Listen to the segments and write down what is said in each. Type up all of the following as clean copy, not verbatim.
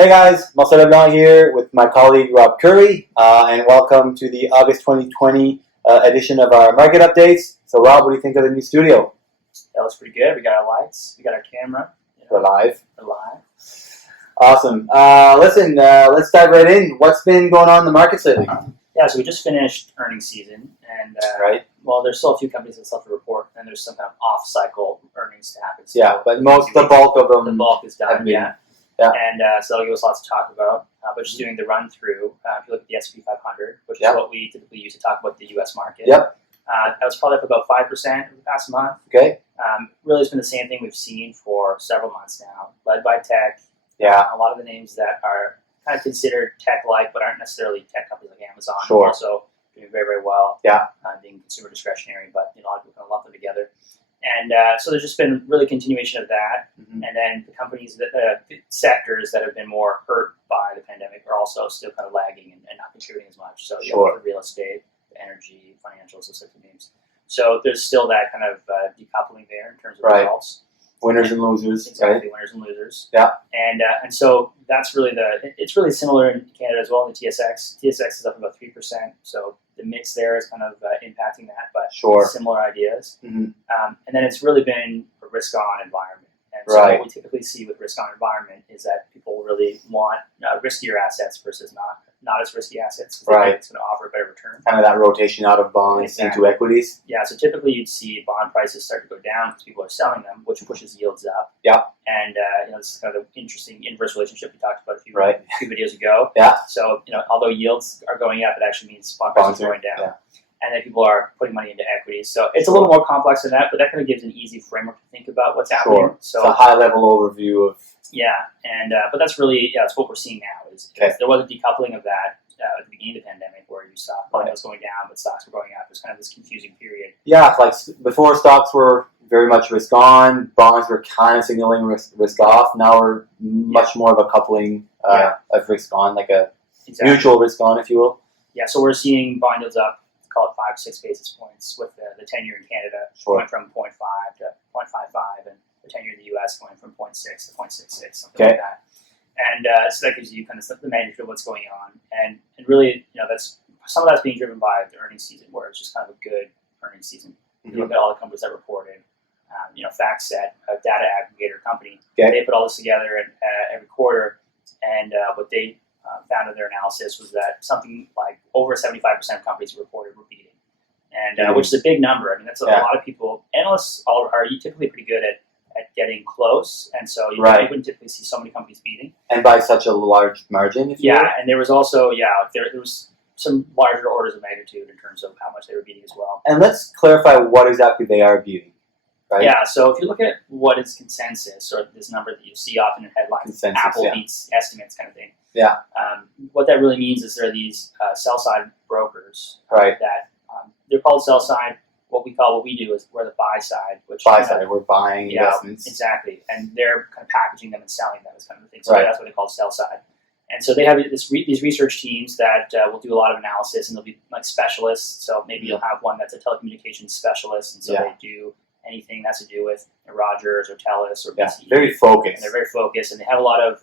Hey guys, Marcel Rob here with my colleague Rob Curry, and welcome to the August 2020 edition of our market updates. So Rob, what do you think of the new studio? That looks pretty good. We got our lights, we got our camera. We're live. We're live. Awesome. Listen, let's dive right in. What's been going on in the markets lately? Yeah, so we just finished earnings season, and Right. well, there's still a few companies that still have to report, and there's some kind of off-cycle earnings to happen. Yeah, but the bulk of them. The bulk is done, Yeah. And so that'll give us lots to talk about. But just doing the run-through, if you look at the S&P 500, which is what we typically use to talk about the U.S. market, Yep. That was probably up about 5% over the past month. Okay. Really, it's been the same thing we've seen for several months now, led by tech. Yeah. A lot of the names that are kind of considered tech-like, but aren't necessarily tech companies like Amazon. Sure. Also doing very, very well. Yeah. Being consumer discretionary, but a lot of people kind of lump them together. And so there's just been really continuation of that. Mm-hmm. And then the companies, the sectors that have been more hurt by the pandemic are also still kind of lagging and not contributing as much. So you have the real estate, the energy, financials, those types of names. So there's still that kind of decoupling there in terms of results. Winners and losers. Exactly, right? winners and losers. Yeah. And so that's really it's really similar in Canada as well in the TSX. TSX is up about 3%. So the mix there is kind of impacting that, but similar ideas. Mm-hmm. And then it's really been a risk-on environment. And so what we typically see with risk-on environment is that people really want riskier assets versus not as risky assets. Right. It's going to offer a better return. Kind of that rotation out of bonds into equities. Yeah, so typically you'd see bond prices start to go down because people are selling them, which pushes yields up. Yeah. And this is kind of the interesting inverse relationship we talked about a few videos ago. Yeah. So although yields are going up, it actually means bond prices are going down. Yeah. And then people are putting money into equities. So it's a little more complex than that, but that kind of gives an easy framework to think about what's happening. So it's a high-level overview of... Yeah, and but that's really, that's what we're seeing now. Is there was a decoupling of that at the beginning of the pandemic where you saw money was going down, but stocks were going up. It was kind of this confusing period. Yeah, like before stocks were very much risk on, bonds were kind of signaling risk off. Now we're much more of a coupling of risk on, like a mutual risk on, if you will. Yeah, so we're seeing bond yields up, call it 5 to 6 basis points with the 10-year in Canada going from 0.5 to 0.55 and the 10-year in the U.S. going from 0.6 to 0.66, something like that. And so that gives you kind of the magnitude of what's going on. And really, that's some of that's being driven by the earnings season, where it's just kind of a good earnings season. If you look at all the companies that reported, FactSet, a data aggregator company, they put all this together every quarter, and what they found in their analysis was that something like over 75% of companies reported were beating, and which is a big number. I mean, that's a lot of people. Analysts are typically pretty good at getting close, and so you wouldn't typically see so many companies beating. And by such a large margin, if you will. And there was also, there was some larger orders of magnitude in terms of how much they were beating as well. And let's clarify what exactly they are beating. Right? Yeah, so if you look at what is consensus, or this number that you see often in headlines, Apple beats estimates kind of thing. Yeah. What that really means is there are these sell-side brokers that they're called sell-side. What we do is we're the buy-side. We're buying investments. Exactly. And they're kind of packaging them and selling them as kind of the thing. So that's what they call sell-side. And so they have these research teams that will do a lot of analysis, and they'll be like specialists. So maybe you'll have one that's a telecommunications specialist, and so they do anything that has to do with Rogers or TELUS or BCE. Very focused. And they're very focused, and they have a lot of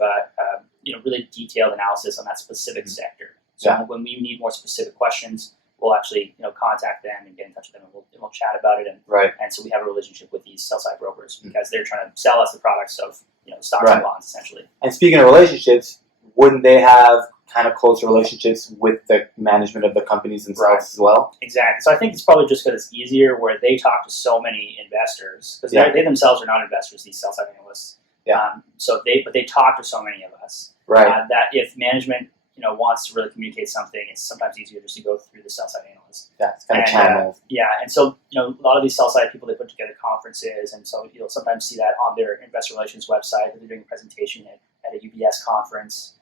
really detailed analysis on that specific sector. So when we need more specific questions, we'll actually contact them and get in touch with them, and we'll chat about it. And so we have a relationship with these sell-side brokers because they're trying to sell us the products of stocks and bonds, essentially. And speaking of relationships, wouldn't they have kind of closer relationships with the management of the companies themselves as well? Exactly. So I think it's probably just because it's easier where they talk to so many investors, because they themselves are not investors, these sell-side analysts. But they talk to so many of us that if management wants to really communicate something, it's sometimes easier just to go through the sell-side analyst. Yeah, it's kind of channeled. And so a lot of these sell-side people, they put together conferences, and so you'll sometimes see that on their investor relations website that they're doing a presentation at a UBS conference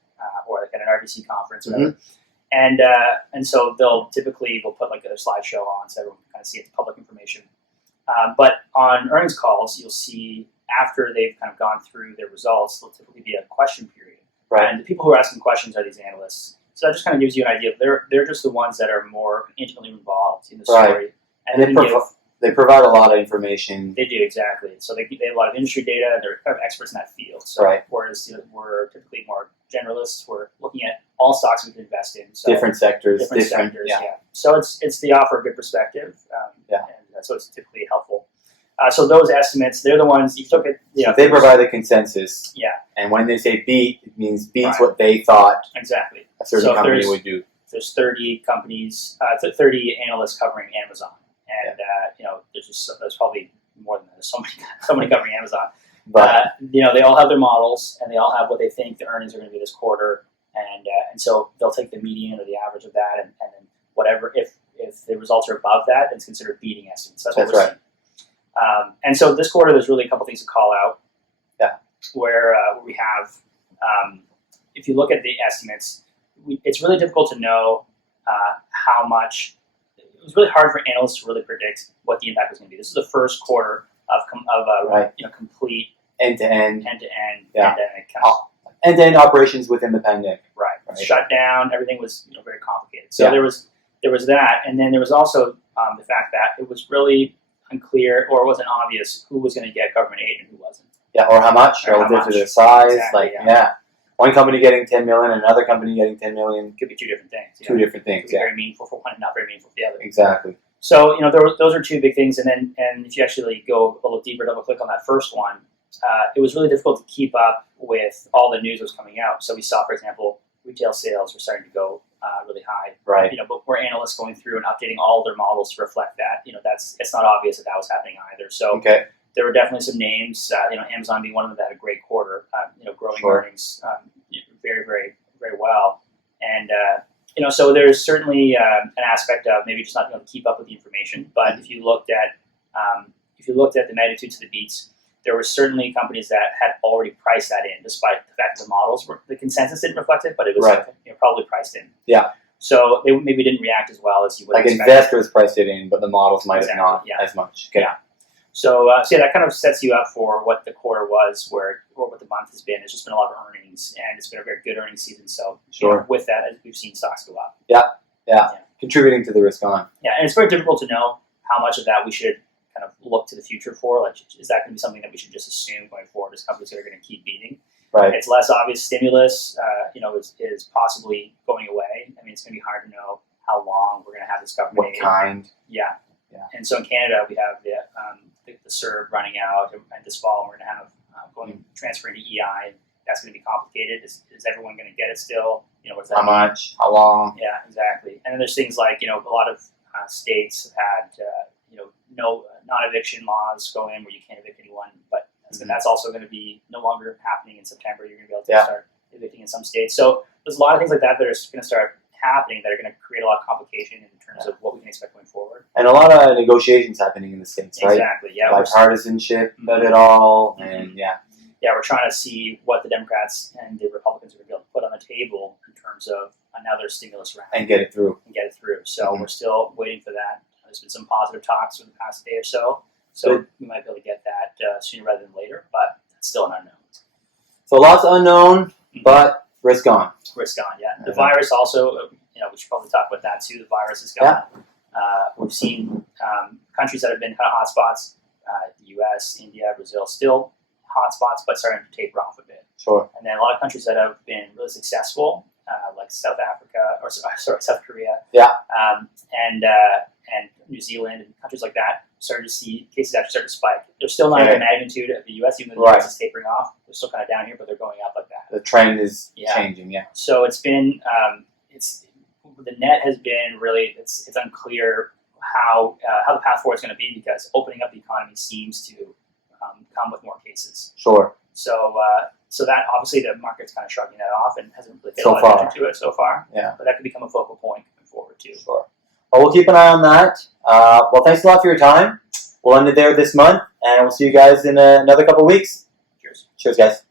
or like at an RBC conference or whatever. And so we'll put like a slideshow on so everyone can kind of see it's public information. But on earnings calls, you'll see after they've kind of gone through their results, there'll typically be a question period. And the people who are asking questions are these analysts. So that just kind of gives you an idea. They're just the ones that are more intimately involved in the story. And they provide a lot of information. They do, exactly. So they have a lot of industry data. They're kind of experts in that field. So whereas we're typically more generalists. We're looking at all stocks we can invest in. So different sectors. Different sectors, yeah. So it's they offer a good perspective. And so it's typically helpful. So those estimates, they're the ones you took it. So they provide a consensus. Yeah. And when they say beat, it means beats what they thought exactly a certain company would do. There's 30 companies, 30 analysts covering Amazon, and there's probably more than that. There's so many covering Amazon. But they all have their models, and they all have what they think the earnings are going to be this quarter, and so they'll take the median or the average of that, and then whatever if the results are above that, it's considered beating estimates. That's what we're seeing. And so this quarter, there's really a couple things to call out. Yeah. Where we have, if you look at the estimates, it's really difficult to know how much. It was really hard for analysts to really predict what the impact was going to be. This is the first quarter of complete end-to-end pandemic. End-to-end operations within the pandemic. Right. Shut down. Everything was very complicated. So there was that, and then there was also the fact that it was really unclear or it wasn't obvious who was going to get government aid and who wasn't. Yeah, or how much relative to their size. Exactly, one company getting 10 million, another company getting 10 million. Could be two different things. Two different things. Could be very meaningful for one and not very meaningful for the other. Exactly. So those are two big things, and if you actually go a little deeper, double click on that first one, it was really difficult to keep up with all the news that was coming out. So we saw, for example, retail sales were starting to go really high. Right. But we're analysts going through and updating all their models to reflect that. It's not obvious that was happening either. So there were definitely some names. Amazon being one of them that had a great quarter. Growing earnings very, very, very well. And so there's certainly an aspect of maybe just not being able to keep up with the information. But if you looked at the magnitudes of the beats, there were certainly companies that had already priced that in, despite the fact that the consensus didn't reflect it, but it was probably priced in. Yeah. So they maybe didn't react as well as you would expect. Investors priced it in, but the models might have not as much. Okay. Yeah. So that kind of sets you up for what the quarter was, or what the month has been. It's just been a lot of earnings, and it's been a very good earnings season. So with that, we've seen stocks go up. Yeah. Contributing to the risk on. Yeah, and it's very difficult to know how much of that we should kind of look to the future for. Like, is that going to be something that we should just assume going forward as companies that are going to keep beating? Right. It's less obvious. Stimulus, is possibly going away. I mean, it's going to be hard to know how long we're going to have this government aid. What kind? Yeah. And so in Canada, we have the CERB running out, and this fall we're going to have transferring to EI. That's going to be complicated. Is everyone going to get it still? What's that? How much? How long? Yeah, exactly. And then there's things like a lot of states have had no non-eviction laws go in where you can't evict anyone, but that's also going to be no longer happening in September. You're going to be able to start evicting in some states. So there's a lot of things like that that are going to start happening that are going to create a lot of complication in terms of what we can expect going forward. And a lot of negotiations happening in the states, right? Exactly, yeah. Bipartisanship of it all, and we're trying to see what the Democrats and the Republicans are going to be able to put on the table in terms of another stimulus round. And get it through. So we're still waiting for that. There's been some positive talks for the past day or so. So we might be able to get that sooner rather than later, but it's still an unknown. So lots unknown, but risk on. Risk on, yeah. The virus also, we should probably talk about that too. The virus is gone. We've seen countries that have been kind of hotspots, the U.S., India, Brazil, still hotspots, but starting to taper off a bit. Sure. And then a lot of countries that have been really successful, like South Korea. Yeah. And New Zealand and countries like that started to see cases actually start to spike. They're still not at the magnitude of the U.S., even though the U.S. is tapering off. They're still kind of down here, but they're going up like that. The trend is changing, So it's been, the net has been really, it's unclear how the path forward is going to be, because opening up the economy seems to come with more cases. Sure. So that obviously the market's kind of shrugging that off and hasn't really paid a lot of attention to it so far. Yeah. But that could become a focal point going forward too. Sure. Well, we'll keep an eye on that. Well, thanks a lot for your time. We'll end it there this month, and we'll see you guys in another couple of weeks. Cheers. Cheers, guys.